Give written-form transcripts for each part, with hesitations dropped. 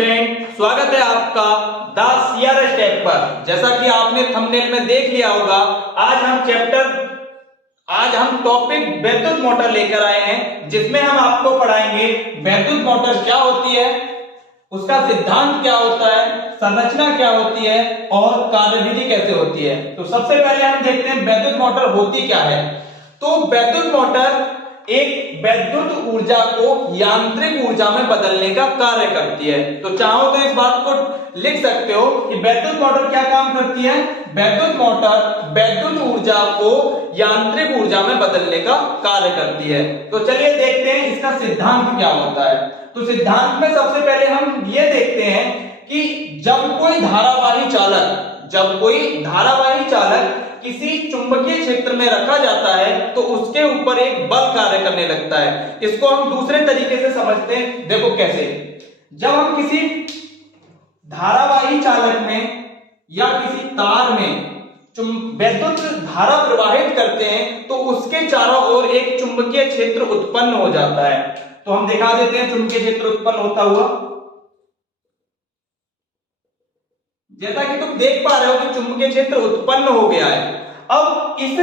Student, स्वागत है आपका द सीआरएस टैग पर। जैसा कि आपने थंबनेल में देख लिया होगा, आज हम टॉपिक वैद्युत मोटर लेकर आए हैं, जिसमें हम आपको पढ़ाएंगे वैद्युत मोटर क्या होती है, उसका सिद्धांत क्या होता है, संरचना क्या होती है और कार्यविधि कैसे होती है। तो सबसे पहले हम देखते हैं वैद्युत मोटर होती क्या है। तो वैद्युत मोटर एक वैद्युत ऊर्जा को यांत्रिक ऊर्जा में बदलने का कार्य करती है। तो चाहो तो इस बात को लिख सकते हो कि वैद्युत मोटर क्या काम करती है। वैद्युत मोटर वैद्युत ऊर्जा को यांत्रिक ऊर्जा में बदलने का कार्य करती है। तो चलिए देखते हैं इसका सिद्धांत क्या होता है। तो सिद्धांत में सबसे पहले हम ये देखते हैं कि जब कोई धारावाही चालक किसी चुंबकीय क्षेत्र में रखा जाता है तो उसके ऊपर एक बल कार्य करने लगता है। इसको हम दूसरे तरीके से समझते हैं। देखो कैसे, जब हम किसी धारावाही चालक में या किसी तार में वैद्युत धारा प्रवाहित करते हैं तो उसके चारों ओर एक चुंबकीय क्षेत्र उत्पन्न हो जाता है। तो हम दिखा देते हैं चुंबकीय क्षेत्र उत्पन्न होता हुआ। जैसा कि तुम देख पा रहे हो कि चुंबकीय क्षेत्र उत्पन्न हो गया है। अब इस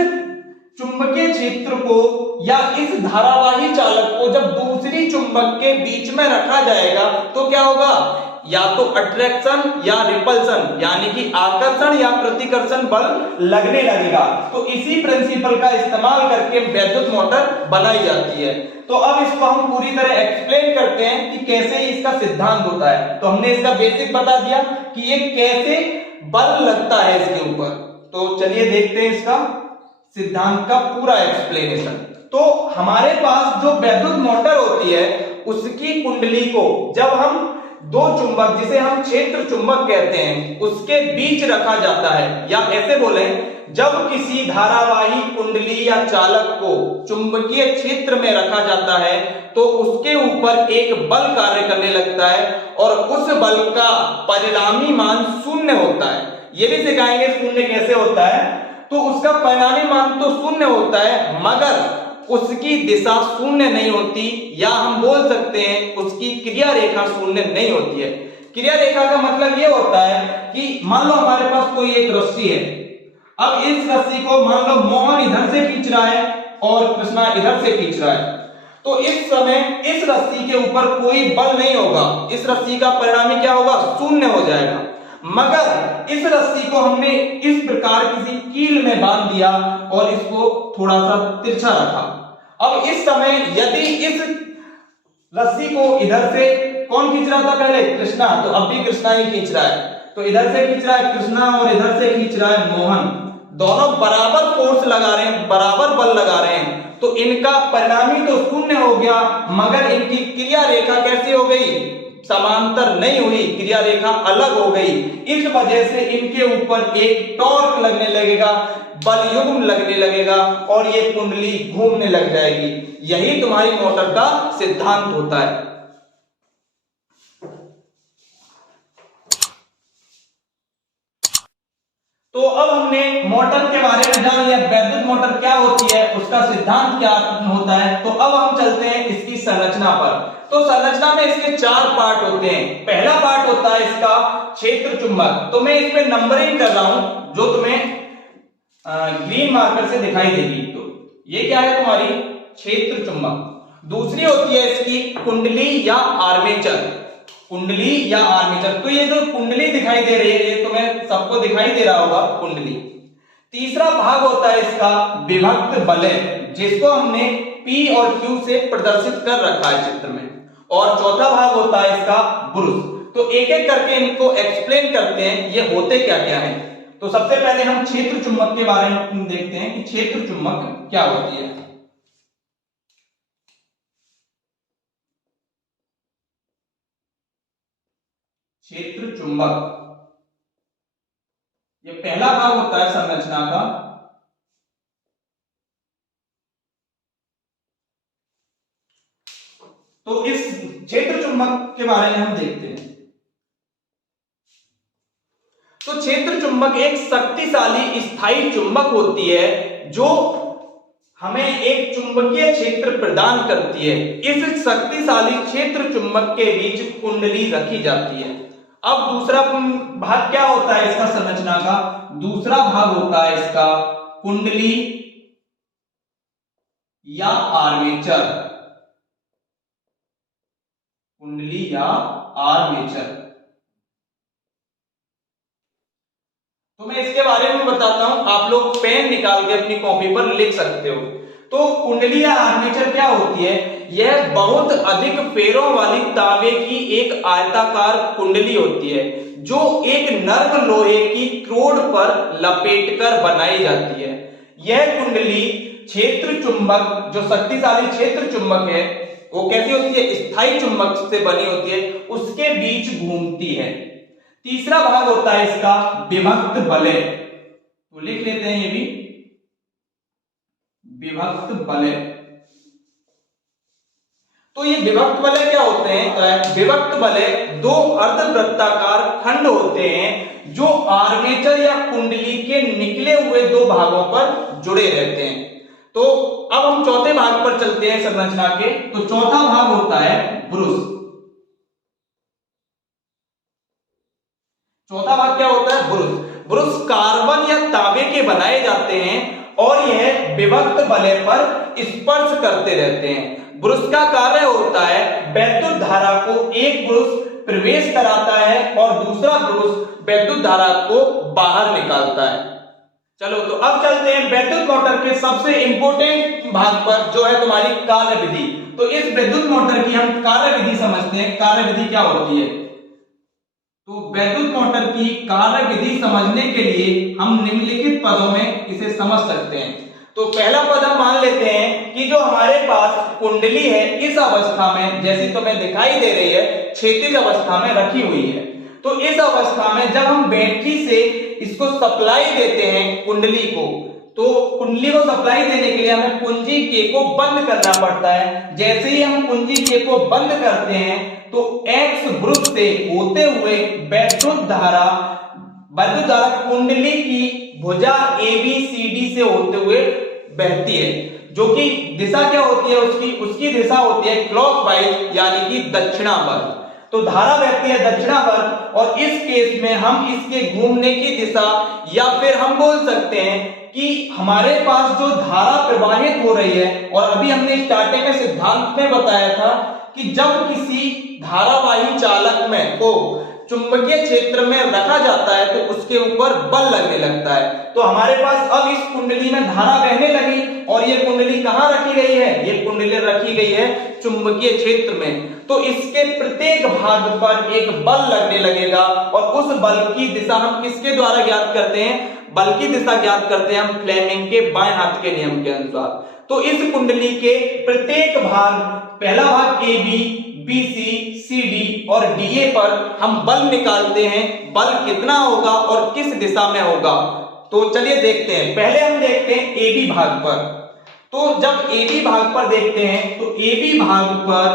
चुंबकीय क्षेत्र को या इस धारावाही चालक को जब दूसरी चुंबक के बीच में रखा जाएगा तो क्या होगा, या तो अट्रैक्शन या रिपल्सन यानी कि आकर्षण या प्रतिकर्षण बल लगने लगेगा। तो इसी प्रिंसिपल का इस्तेमाल करके वैद्युत मोटर बनाई जाती है। तो अब इसको हम पूरी तरह एक्सप्लेन करते हैं कि कैसे इसका सिद्धांत होता है। तो हमने इसका बेसिक बता दिया कि ये कैसे बल लगता है इसके ऊपर। तो चलिए देखते हैं इसका सिद्धांत का पूरा एक्सप्लेनेशन। तो हमारे पास जो वैद्युत मोटर होती है उसकी कुंडली को जब हम दो चुंबक, जिसे हम क्षेत्र चुंबक कहते हैं, उसके बीच रखा जाता है, या ऐसे बोले जब किसी धारावाही कुंडली या चालक को चुंबकीय क्षेत्र में रखा जाता है तो उसके ऊपर एक बल कार्य करने लगता है और उस बल का परिणामी मान शून्य होता है। ये भी सिखाएंगे शून्य कैसे होता है। तो उसका परिणामी मान तो शून्य होता है मगर उसकी दिशा शून्य नहीं होती, या हम बोल सकते हैं उसकी क्रिया रेखा शून्य नहीं होती है। क्रिया रेखा का मतलब यह होता है कि मान लो हमारे पास कोई एक रस्सी है। अब इस रस्सी को मान लो मोहन इधर से खींच रहा है और कृष्णा इधर से खींच रहा है। तो इस समय इस रस्सी के ऊपर कोई बल नहीं होगा, इस रस्सी का परिणामी क्या होगा, शून्य हो जाएगा। मगर इस रस्सी को हमने इस प्रकार किसी कील में बांध दिया और इसको थोड़ा सा तिरछा रखा। अब इस समय यदि इस रस्सी को इधर से कौन खींच रहा था पहले, कृष्णा, तो अब भी कृष्णा ही खींच रहा है। तो इधर से खींच रहा है कृष्णा और इधर से खींच रहा है मोहन। दोनों बराबर फोर्स लगा रहे हैं, बराबर बल लगा रहे हैं। तो इनका परिणामी तो शून्य हो गया मगर इनकी क्रिया रेखा कैसी हो गई, समांतर नहीं हुई, क्रिया रेखा अलग हो गई। इस वजह से इनके ऊपर एक टॉर्क लगने लगेगा, बल युग्म लगने लगेगा और ये कुंडली घूमने लग जाएगी। यही तुम्हारी मोटर का सिद्धांत होता है। तो अब हमने मोटर के बारे में जान लिया, वैद्युत मोटर क्या होती है, उसका सिद्धांत क्या होता है। तो अब हम चलते हैं इसकी संरचना पर। तो संरचना में इसके चार पार्ट होते हैं। पहला पार्ट होता है इसका क्षेत्र चुंबक। तो मैं इसमें नंबरिंग कर रहा हूं जो तुम्हें ग्रीन मार्कर से दिखाई देगी। तो ये क्या है, तुम्हारी क्षेत्र चुंबक। दूसरी होती है इसकी कुंडली या आर्मेचर, कुंडली या आर्मेचर। तो ये जो कुंडली दिखाई दे रही है ये तुम्हें सबको दिखाई दे रहा होगा, कुंडली। तीसरा भाग होता है इसका विभक्त वलय, जिसको हमने P और Q से प्रदर्शित कर रखा है चित्र में। और चौथा भाग होता है इसका बुरुश। तो एक एक करके इनको एक्सप्लेन करते हैं ये होते क्या क्या है। तो सबसे पहले हम क्षेत्र चुंबक के बारे में देखते हैं कि क्षेत्र चुंबक क्या होती है। क्षेत्र चुंबक ये पहला भाग होता है संरचना का। तो इस क्षेत्र चुंबक के बारे में हम देखते हैं। तो क्षेत्र चुंबक एक शक्तिशाली स्थायी चुंबक होती है जो हमें एक चुंबकीय क्षेत्र प्रदान करती है। इस शक्तिशाली क्षेत्र चुंबक के बीच कुंडली रखी जाती है। अब दूसरा भाग क्या होता है इसका संरचना का? दूसरा भाग होता है इसका कुंडली या आर्मेचर। कुंडली या आर्मेचर। तो मैं इसके बारे में बताता हूं, आप लोग पेन निकाल के अपनी कॉपी पर लिख सकते हो। तो कुंडली या आर्मेचर क्या होती है? यह बहुत अधिक फेरों वाली तांबे की एक आयताकार कुंडली होती है जो एक नर्म लोहे की क्रोड पर लपेटकर बनाई जाती है। यह कुंडली क्षेत्र चुंबक, जो शक्तिशाली क्षेत्र चुंबक है, वो कैसी होती है? स्थायी चुंबक से बनी होती है, उसके बीच घूमती है। तीसरा भाग होता है इसका विभक्त वलय। तो लिख लेते हैं ये भी, विभक्त वलय। तो ये विभक्त वलय क्या होते हैं? तो विभक्त वलय दो अर्धवृत्ताकार खंड होते हैं जो आर्मेचर या कुंडली के निकले हुए दो भागों पर जुड़े रहते हैं। तो अब हम चौथे भाग पर चलते हैं संरचना के। तो चौथा भाग होता है ब्रूस। चौथा भाग क्या होता है? ब्रूस। ब्रूस कार्बन या तांबे के बनाए जाते हैं और यह विभक्त वलय पर स्पर्श करते रहते हैं। ब्रूस का कार्य होता है वैद्युत धारा को एक ब्रूस प्रवेश कराता है और दूसरा ब्रूस वैद्युत धारा को बाहर निकालता है। चलो तो अब चलते हैं वैद्युत मोटर के सबसे इंपॉर्टेंट भाग पर, जो है तुम्हारी कार्य विधि। तो इस विद्युत मोटर की हम कार्य विधि समझते हैं। कार्य विधि क्या होती है? तो वैद्युत मोटर की कार्य विधि समझने के लिए हम निम्नलिखित पदों में इसे समझ सकते हैं। तो पहला पद हम मान लेते हैं कि जो हमारे पास कुंडली है इस अवस्था में, जैसी तुम्हें दिखाई दे रही है, क्षैतिज अवस्था में रखी हुई है। तो इस अवस्था में जब हम बैटरी से इसको सप्लाई देते हैं कुंडली को, तो कुंडली को सप्लाई देने के लिए हमें कुंजी के को बंद करना पड़ता है। जैसे ही हम कुंजी के को बंद करते हैं तो एक्स ब्रूस से होते हुए वैद्युत धारा कुंडली की भुजा ABCD से होते हुए बहती है, जो कि दिशा क्या होती है उसकी दिशा होती है क्लॉकवाइज, यानी कि दक्षिणावर्त। तो धारा बहती है दक्षिणावर्त और इस केस में हम इसके घूमने की दिशा, या फिर हम बोल सकते हैं कि हमारे पास जो धारा प्रवाहित हो रही है, और अभी हमने स्टार्टिंग में सिद्धांत में बताया था कि जब किसी धारावाही चालक में को चुंबकीय क्षेत्र में रखा जाता है तो उसके ऊपर बल लगने लगता है। तो हमारे पास अब इस कुंडली में धारा बहने लगी और ये कुंडली कहां रखी गई है? ये कुंडली रखी गई है चुंबकीय क्षेत्र में। तो इसके प्रत्येक भाग पर एक बल लगने लगेगा और उस बल की दिशा हम किसके द्वारा ज्ञात करते हैं? बल की दिशा ज्ञात करते हैं हम फ्लेमिंग के बाएं हाथ के नियम के अनुसार। तो इस कुंडली के प्रत्येक भाग, पहला भाग AB, BC, CD और DA पर हम बल निकालते हैं। बल कितना होगा और किस दिशा में होगा? तो चलिए देखते हैं। पहले हम देखते हैं AB भाग पर। तो जब AB भाग पर देखते हैं तो AB भाग पर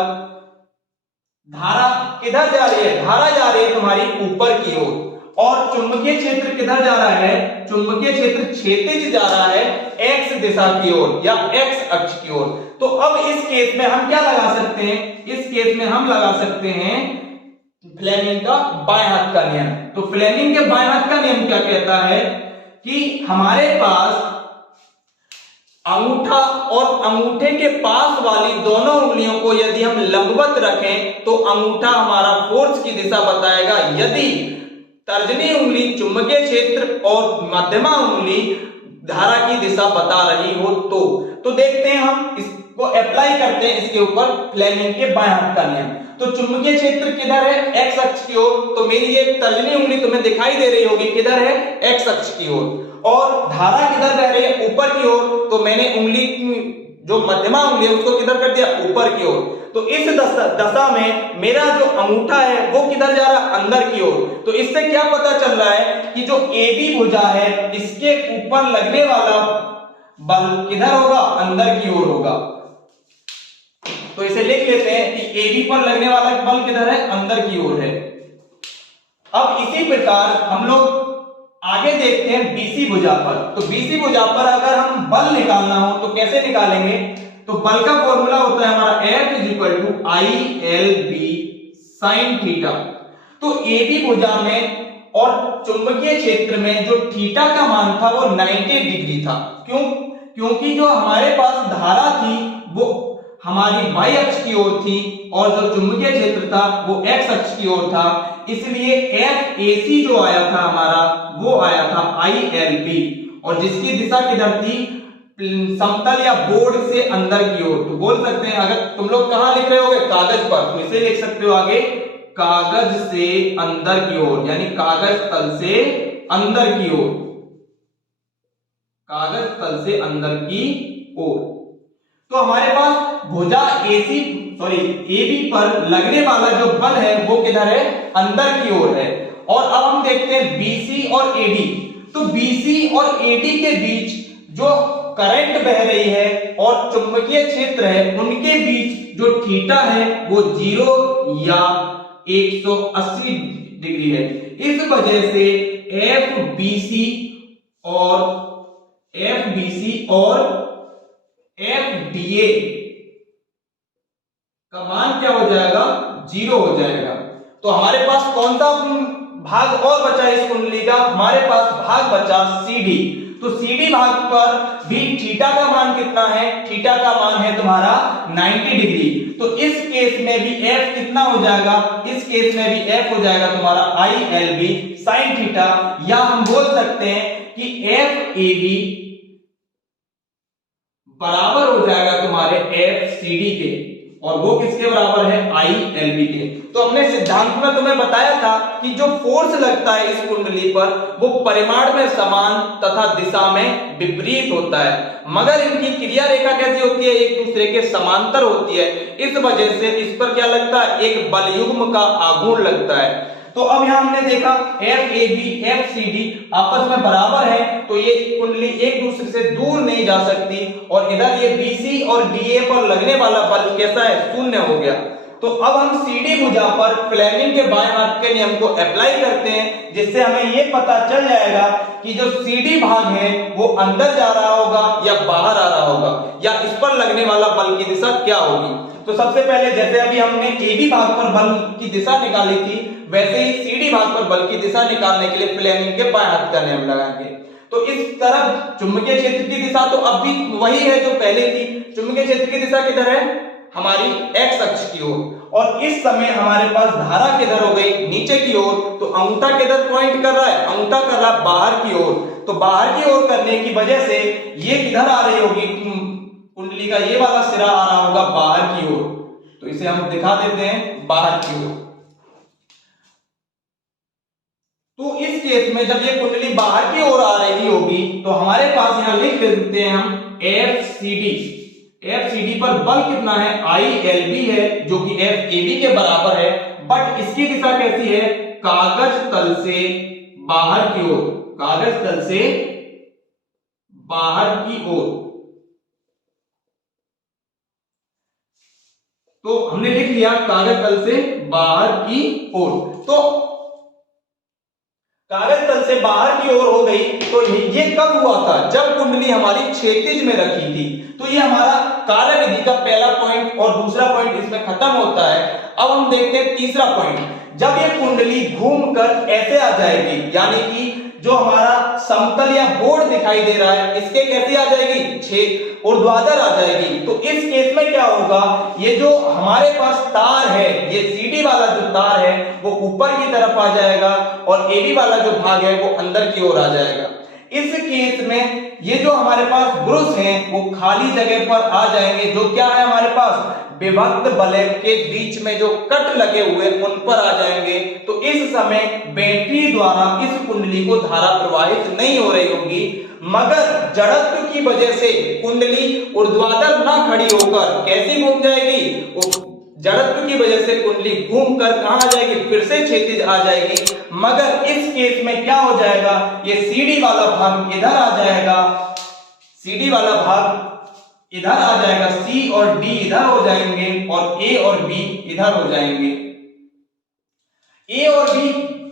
धारा किधर जा रही है? धारा जा रही है तुम्हारी ऊपर की ओर, और चुंबकीय क्षेत्र किधर जा रहा है? चुंबकीय क्षेत्र क्षैतिज जा रहा है एक्स दिशा की ओर या एक्स अक्ष की ओर। तो अब इस केस में हम क्या लगा सकते हैं? इस केस में हम लगा सकते हैं फ्लेमिंग का बाएं हाथ का नियम। तो फ्लेमिंग के बाएं हाथ का नियम क्या कहता है कि हमारे पास अंगूठा और अंगूठे के पास वाली दोनों उंगलियों को यदि हम लंबवत रखें तो अंगूठा हमारा फोर्स की दिशा बताएगा। यदि तर्जनी उंगली चुंबकीय क्षेत्र और मध्यमा उंगली धारा की दिशा बता रही हो तो देखते हैं हम इसको अप्लाई करते हैं इसके ऊपर फ्लेमिंग के बाएं हाथ का नियम। तो चुंबकीय क्षेत्र किधर है? एक्स अक्ष की ओर। तो मेरी ये तर्जनी उंगली तुम्हें दिखाई दे रही होगी, किधर है? एक्स अक्ष की ओर। और धारा किधर बह रही है? ऊपर की ओर। तो मैंने उंगली जो मध्यमा उंगली है उसको किधर कर दिया? ऊपर की ओर। तो इस दशा में मेरा जो अंगूठा है वो किधर जा रहा है? अंदर की ओर। तो इससे क्या पता चल रहा है कि जो AB भुजा है इसके ऊपर लगने वाला बल किधर होगा? अंदर की ओर होगा। तो इसे लिख लेते हैं कि AB पर लगने वाला बल किधर है? अंदर की ओर है। अब इसी प्रकार हम लोग आगे देखते हैं बीसी भुजा पर। तो बीसी भुजा पर अगर हम बल निकालना हो तो कैसे निकालेंगे? तो बल का फॉर्मूला होता है हमारा F = ILB sin थीटा। तो AB भुजा में और चुंबकीय क्षेत्र में जो थीटा का मान था वो 90 डिग्री था। क्यों? क्योंकि जो हमारे पास धारा थी वो हमारी y अक्ष की ओर थी और जो चुंबकीय क्षेत्र था वो x अक्ष की ओर था, इसलिए FAC जो आया था हमारा वो आया था ILB, और जिसकी दिशा किधर थी? समतल या बोर्ड से अंदर की ओर। तो बोल सकते हैं, अगर तुम लोग कहां लिख रहे होगे? कागज पर, तो इसे लिख सकते हो आगे कागज से अंदर की ओर, यानी कागज तल से अंदर की ओर, कागज तल से अंदर की ओर। तो हमारे पास भुजा AB पर लगने वाला जो बल है वो किधर है? अंदर की ओर है। और अब हम देखते हैं BC और AD। तो BC और AD के बीच जो करंट बह रही है और चुंबकीय क्षेत्र है उनके बीच जो थीटा है वो 0 या 180 डिग्री है। इस वजह से FBC और FDA का मान क्या हो जाएगा? 0 हो जाएगा। तो हमारे पास कौन सा भाग और बचा इस कुंडली का? हमारे पास भाग बचा CD। तो CD भाग पर भी थीटा का मान कितना है? थीटा का मान है तुम्हारा 90 डिग्री। तो इस केस में भी F कितना हो जाएगा? इस केस में भी F हो जाएगा तुम्हारा ILB sin थीटा, या हम बोल सकते हैं कि FAB बराबर हो जाएगा तुम्हारे FCD के, और वो किसके बराबर है? ILB के। तो हमने सिद्धांत में तुम्हें बताया था कि जो फोर्स लगता है इस कुंडली पर वो परिमाण में समान तथा दिशा में विपरीत होता है, मगर इनकी क्रिया रेखा कैसी होती है? एक दूसरे के समांतर होती है। इस वजह से इस पर क्या लगता है? एक बल युग्म का आघूर्ण लगता है। तो अब यहां हमने देखा FAB FCD आपस में बराबर है, तो ये कुंडली एक दूसरे से दूर नहीं जा सकती, और इधर ये BC और DA पर लगने वाला बल कैसा है? शून्य हो गया। तो अब हम CD भुजा पर फ्लेमिंग के बाएं हाथ के नियम को अप्लाई करते हैं, जिससे हमें ये पता चल जाएगा कि जो CD भाग है वो अंदर जा रहा होगा या बाहर आ रहा होगा, या इस पर लगने वाला बल की दिशा क्या होगी। तो सबसे पहले जैसे अभी हमने AB भाग पर बल की दिशा निकाली थी, वैसे ही CD भाग पर बल की दिशा निकालने के लिए फ्लेमिंग के बाएं हाथ का नियम लगाएंगे। तो इस तरफ चुंबकीय क्षेत्र की दिशा तो अब भी वही है जो पहले थी। चुंबकीय क्षेत्र की दिशा किधर है? हमारी x अक्ष की ओर, और इस समय हमारे पास धारा किधर हो गई? नीचे की ओर। तो अंगूठा किधर पॉइंट कर रहा है? अंगूठा कर रहा है बाहर की ओर। तो बाहर की ओर करने की वजह से ये किधर आ रही होगी? कुंडली का ये वाला सिरा आ रहा होगा बाहर की ओर। तो इसे हम दिखा देते हैं बाहर की ओर। तो इस केस में जब ये कुंडली बाहर की ओर आ रही होगी तो हमारे पास यहां लिख देते हैं हम FCD पर बल कितना है? ILB है, जो कि FAB के बराबर है, बट इसकी दिशा कैसी है? कागज तल से बाहर की ओर, कागज तल से बाहर की ओर। तो हमने लिख लिया कागज तल से बाहर की ओर। तो कागज तल से बाहर की ओर हो गई। तो ये कब हुआ था? जब कुंडली हमारी क्षैतिज में रखी थी। तो ये हमारा कार्य विधि का पहला पॉइंट, और दूसरा पॉइंट इसमें खत्म होता है। अब हम देखते हैं तीसरा पॉइंट। जब ये कुंडली घूमकर ऐसे आ जाएगी, यानी कि जो हमारा समतल या बोर्ड दिखाई दे रहा है इसके कैसे आ जाएगी? छेद ऊर्ध्वाधर आ जाएगी। तो इस केस में क्या होगा? ये जो हमारे पास तार है, ये CD वाला जो तार है वो ऊपर की तरफ आ जाएगा, और AB वाला जो भाग है वो अंदर की ओर आ जाएगा। इस केस में ये जो हमारे पास ब्रुश हैं वो खाली जगह पर आ जाएंगे, जो क्या है हमारे पास? विभक्त वलय के बीच में जो कट लगे हुए उन पर आ जाएंगे। तो इस समय बैटरी द्वारा इस कुंडली को धारा प्रवाहित नहीं हो रही होगी, मगर जड़त्व की वजह से कुंडली ऊर्ध्वाधर ना खड़ी होकर कैसी घूम जाएगी? जड़त्व की वजह से कुंडली घूमकर कहां आ जाएगी? फिर से क्षैतिज आ जाएगी। मगर इस केस में क्या हो जाएगा? ये CD वाला भाग इधर आ जाएगा, CD वाला भाग इधर आ जाएगा, C और D इधर हो जाएंगे, और A और B इधर हो जाएंगे। A और B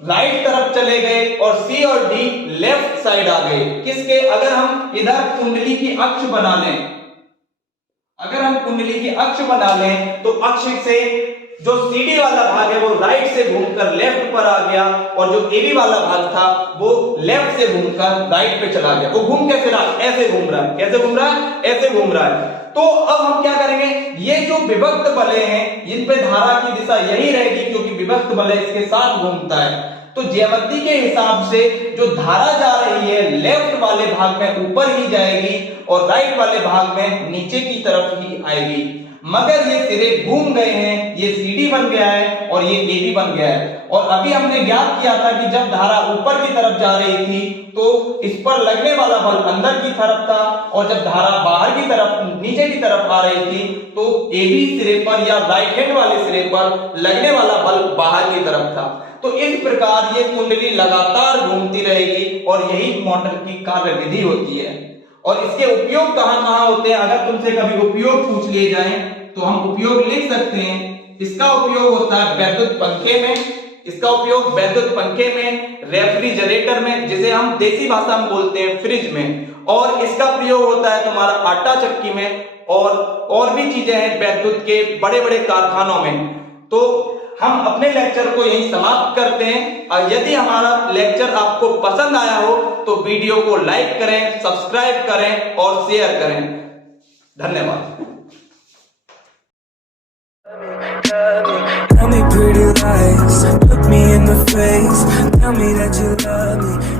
राइट तरफ चले गए और सी और डी लेफ्ट साइड आ गए। किसके? अगर हम इधर कुंडली की अक्ष बना लें, अगर हम कुंडली की अक्ष बना लें तो अक्ष से जो सीडी वाला भाग है वो राइट से घूमकर लेफ्ट पर आ गया और जो एबी वाला भाग था वो लेफ्ट से घूमकर राइट पे चला गया। वो घूम कैसे रहा? ऐसे घूम रहा है। कैसे घूम रहा है? ऐसे घूम रहा है। तो अब हम क्या करेंगे, ये जो विभक्त बले हैं इन पे धारा की दिशा यही रहेगी क्योंकि विभक्त बल इसके साथ घूमता है। तो ज्यामिति के हिसाब से जो धारा जा रही है लेफ्ट वाले भाग में ऊपर ही जाएगी और राइट वाले भाग में नीचे की तरफ ही आएगी। मगर ये सिरे घूम गए हैं, ये सीडी बन गया है और ये एबी बन गया है। और अभी हमने ज्ञात किया था कि जब धारा ऊपर की तरफ जा रही थी तो इस पर लगने वाला बल अंदर की तरफ था और जब धारा बाहर की तरफ नीचे की तरफ आ रही थी तो एबी सिरे पर या राइट हैंड वाले सिरे पर लगने वाला बल बाहर की तरफ था। तो इस प्रकार ये कुंडली लगातार घूमती रहेगी और यही मोटर की कार्यविधि होती है। और इसके उपयोग कहां-कहां होते हैं? अगर तुमसे कभी उपयोग पूछ लिए जाए तो हम उपयोग लिख सकते हैं। इसका उपयोग होता है वैद्युत पंखे में, इसका उपयोग वैद्युत पंखे में, रेफ्रिजरेटर में, जिसे हम देसी भाषा में बोलते हैं फ्रिज में, और इसका प्रयोग होता है तुम्हारा आटा चक्की में और भी चीजें हैं वैद्युत के बड़े-बड़े कारखानों में। तो हम अपने लेक्चर को यहीं समाप्त करते हैं। और यदि हमारा लेक्चर आपको पसंद आया हो तो वीडियो को लाइक करें, सब्सक्राइब करें और शेयर करें। धन्यवाद। Tell me pretty lies, look me in the face, tell me that you love me.